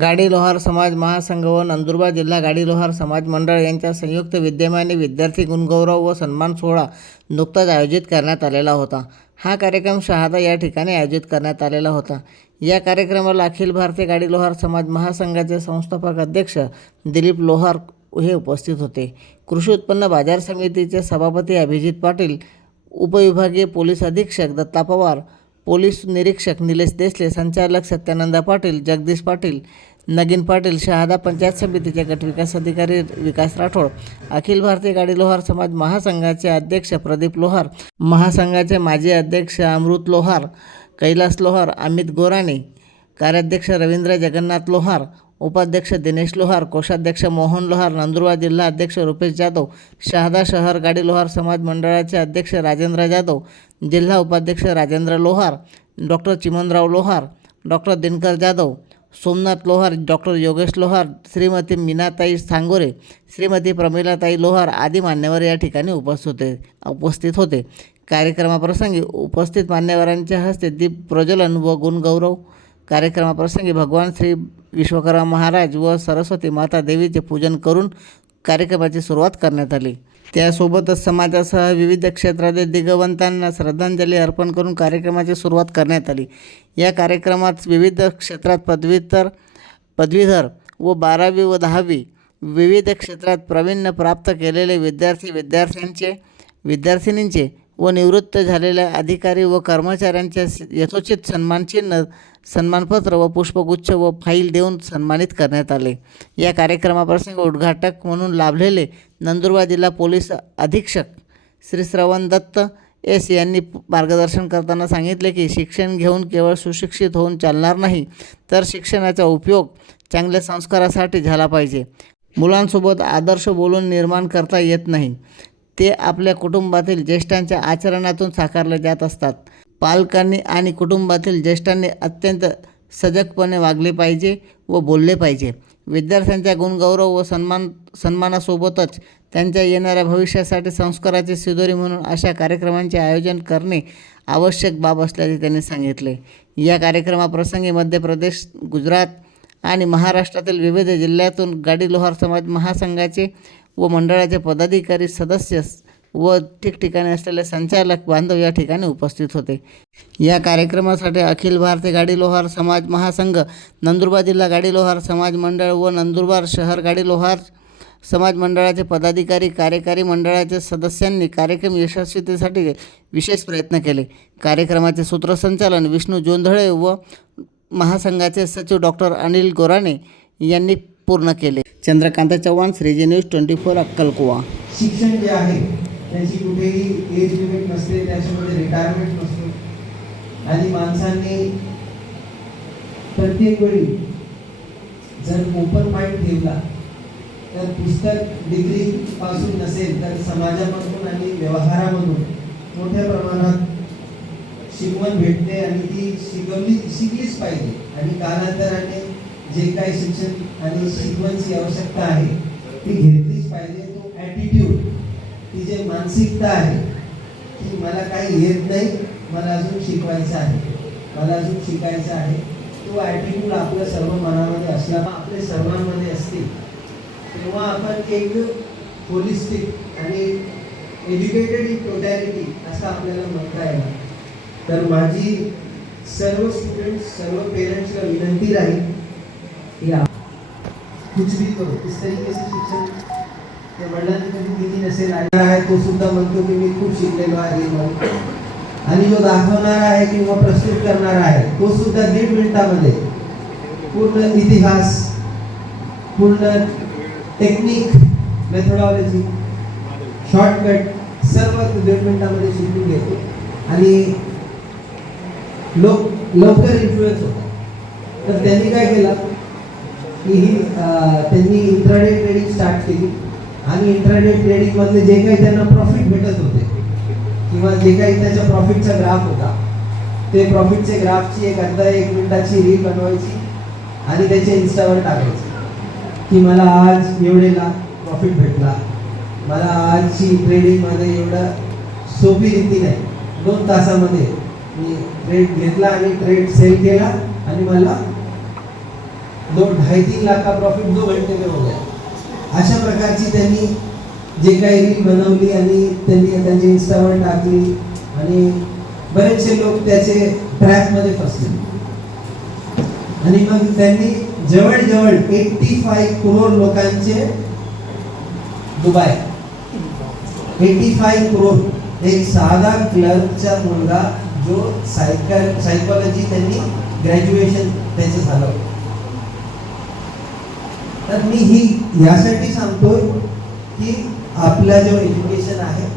गाडी लोहार समाज महासंघ व नंदुरबार जिल्हा गाडी लोहार समाज मंडळ यांच्या संयुक्त विद्यमाने विद्यार्थी गुणगौरव व सन्मान सोहळा नुकताच आयोजित करण्यात आलेला होता. हा कार्यक्रम शहादा या ठिकाणी आयोजित करण्यात आलेला होता. या कार्यक्रमाला अखिल भारतीय गाडी लोहार समाज महासंघाचे संस्थापक अध्यक्ष दिलीप लोहार हे उपस्थित होते. कृषी उत्पन्न बाजार समितीचे सभापती अभिजित पाटील उपविभागीय पोलीस अधीक्षक दत्ता पवार पोलीस निरीक्षक निलेश देसले संचालक सत्यानंद पाटील जगदीश पाटील नगीन पाटील शहादा पंचायत समितीचे गटविकास अधिकारी विकास राठोड अखिल भारतीय गाडी लोहार समाज महासंघाचे अध्यक्ष प्रदीप लोहार महासंघाचे माजी अध्यक्ष अमृत लोहार कैलास लोहार अमित गोराणे कार्याध्यक्ष रवींद्र जगन्नाथ लोहार उपाध्यक्ष दिनेश लोहार कोषाध्यक्ष मोहन लोहार नंदुरबार जिल्हा अध्यक्ष रुपेश जाधव शहादा शहर गाडी लोहार समाज मंडळाचे अध्यक्ष राजेंद्र जाधव जिल्हा उपाध्यक्ष Rajendra Lohar doctor Chimanrao Lohar doctor Dinkar Jadhav Somnath Lohar doctor Yogesh Lohar Shrimati Meenatai Sangore Shrimati Pramilatai Lohar आदी मान्यवर या ठिकाणी उपस्थित होते उपस्थित होते. कार्यक्रमाप्रसंगी उपस्थित मान्यवरांच्या हस्ते दीप प्रज्वलन व गुणगौरव. कार्यक्रमाप्रसंगी भगवान श्री विश्वकर्मा महाराज व सरस्वती माता देवीचे पूजन करून कार्यक्रमाची सुरुवात करण्यात आली. त्यासोबतच समाजासह विविध क्षेत्रातील दिग्गवंतांना श्रद्धांजली अर्पण करून कार्यक्रमाची सुरुवात करण्यात आली. या कार्यक्रमात विविध क्षेत्रात पदव्युत्तर पदवीधर व बारावी व दहावी विविध क्षेत्रात प्रावीण्य प्राप्त केलेले विद्यार्थी विद्यार्थ्यांचे विद्यार्थिनींचे व निवृत्त झालेल्या अधिकारी व कर्मचाऱ्यांच्या यथोचित सन्मानचिन्ह सन्मानपत्र व पुष्पगुच्छ व फाईल देऊन सन्मानित करण्यात आले. या कार्यक्रमाप्रसंगी उद्घाटक म्हणून लाभलेले नंदुरबार जिल्हा पोलीस अधीक्षक श्री श्रवण दत्त एस यांनी मार्गदर्शन करताना सांगितले की शिक्षण घेऊन केवळ सुशिक्षित होऊन चालणार नाही तर शिक्षणाचा उपयोग चांगल्या संस्कारासाठी झाला पाहिजे. मुलांसोबत आदर्श बोलून निर्माण करता येत नाही. ते आपल्या कुटुंबातील ज्येष्ठांच्या आचरणातून साकारले जात असतात. पालकांनी आणि कुटुंबातील ज्येष्ठांनी अत्यंत सजगपणे वागले पाहिजे व बोलले पाहिजे. विद्यार्थ्यांच्या गुणगौरव व सन्मान सन्मानासोबतच त्यांच्या येणाऱ्या भविष्यासाठी संस्काराची सिदोरी म्हणून अशा कार्यक्रमांचे आयोजन करणे आवश्यक बाब असल्याचे त्यांनी सांगितले. या कार्यक्रमाप्रसंगी मध्य प्रदेश गुजरात आणि महाराष्ट्रातील विविध जिल्ह्यातून गाडी लोहार समाज महासंघाचे व मंडळाचे पदाधिकारी सदस्य व ठिकठिकाणी असलेले संचालक बांधव या ठिकाणी उपस्थित होते. या कार्यक्रमासाठी अखिल भारतीय गाडी लोहार समाज महासंघ नंदुरबार जिल्हा गाडी लोहार समाज मंडळ व नंदुरबार शहर गाडी लोहार समाज मंडळाचे पदाधिकारी कार्यकारी मंडळाच्या सदस्यांनी कार्यक्रम यशस्वीतेसाठी विशेष प्रयत्न केले. कार्यक्रमाचे सूत्रसंचालन विष्णू जोंधळे व महासंघाचे सचिव डॉक्टर अनिल गोराणे यांनी पूर्ण केले. Chandrakant Chavan Shriji news twenty four अक्कलकुवा. शिक्षण जे आहे त्याची कुठेही एज लिमिट नसते त्याच्यामध्ये रिटायरमेंट नसतो. आणि माणसांनी प्रत्येक वेळी जर ओपन माइंड ठेवला तर पुस्तक डिग्री पासून नसेल तर समाजामधून आणि व्यवहारामधून मोठ्या प्रमाणात शिकवण भेटते आणि ती शिकवली शिकलीच पाहिजे. आणि कालांतराने जे काही शिक्षण आणि शिकवणची आवश्यकता आहे ती घेतलीच पाहिजे. तो ॲटिट्यूड ती जे मानसिकता आहे की मला काही येत नाही मला अजून शिकवायचं आहे. मला अजून शिकायचं आहे. तो ॲटिट्यूड आपल्या सर्व मनामध्ये असला आपल्या सर्वांमध्ये असतील तेव्हा आपण एक होलिस्टिक आणि एज्युकेटेड इन टोटॅलिटी असं आपल्याला म्हणता येणार. तर माझी सर्व स्टुडंट्स सर्व पेरेंट्सला विनंती राहील या. कुछ भी करो इस तरीके से शिक्षण त्या वडिलांनी कधी दिली नसेल आहे तो सुद्धा म्हणतो की मी खूप शिकलेलो आहे म्हणून आणि जो दाखवणार आहे किंवा प्रस्तुत करणार आहे तो सुद्धा दीड मिनिटामध्ये पूर्ण इतिहास पूर्ण टेक्निक मेथडॉलॉजी शॉर्टकट सर्व दीड मिनिटामध्ये शिकून घेतो. आणि लोक लवकर इन्फ्लुएन्स होतात. तर त्यांनी काय केलं? की ही त्यांनी इंट्राडे ट्रेडिंग स्टार्ट केली. आणि इंट्राडे ट्रेडिंगमधले जे काही त्यांना प्रॉफिट भेटत होते किंवा जे काही त्याच्या प्रॉफिटचा ग्राफ होता ते प्रॉफिटचे ग्राफची एक अर्धा एक मिनिटाची रील बनवायची आणि त्याच्या इन्स्टावर टाकायची की मला आज एवढे लाख प्रॉफिट भेटला. मला आजची ट्रेडिंगमध्ये एवढं सोपी रीती नाही. दोन तासामध्ये मी ट्रेड घेतला आणि ट्रेड सेल केला आणि मला दो ढाई तीन लाख का प्रॉफिट दो घंटे में हो गया अशा प्रकारची त्यांनी जे काही रील बनवली आणि त्यांनी त्यांची इंस्टावर टाकली आणि बरेचसे लोक त्याचे ट्रॅकमध्ये फसले. आणि मग त्यांनी जवळजवळ एट्टी फाय करोड लोकांचे दुबाय एटी फाय करोड एक साधा क्लर्कचा मुलगा जो सायकल सायकॉलॉजी त्यांनी ग्रॅज्युएशन त्याचं झालं. तर मी ही यासाठी सांगतोय की आपला जो एज्युकेशन आहे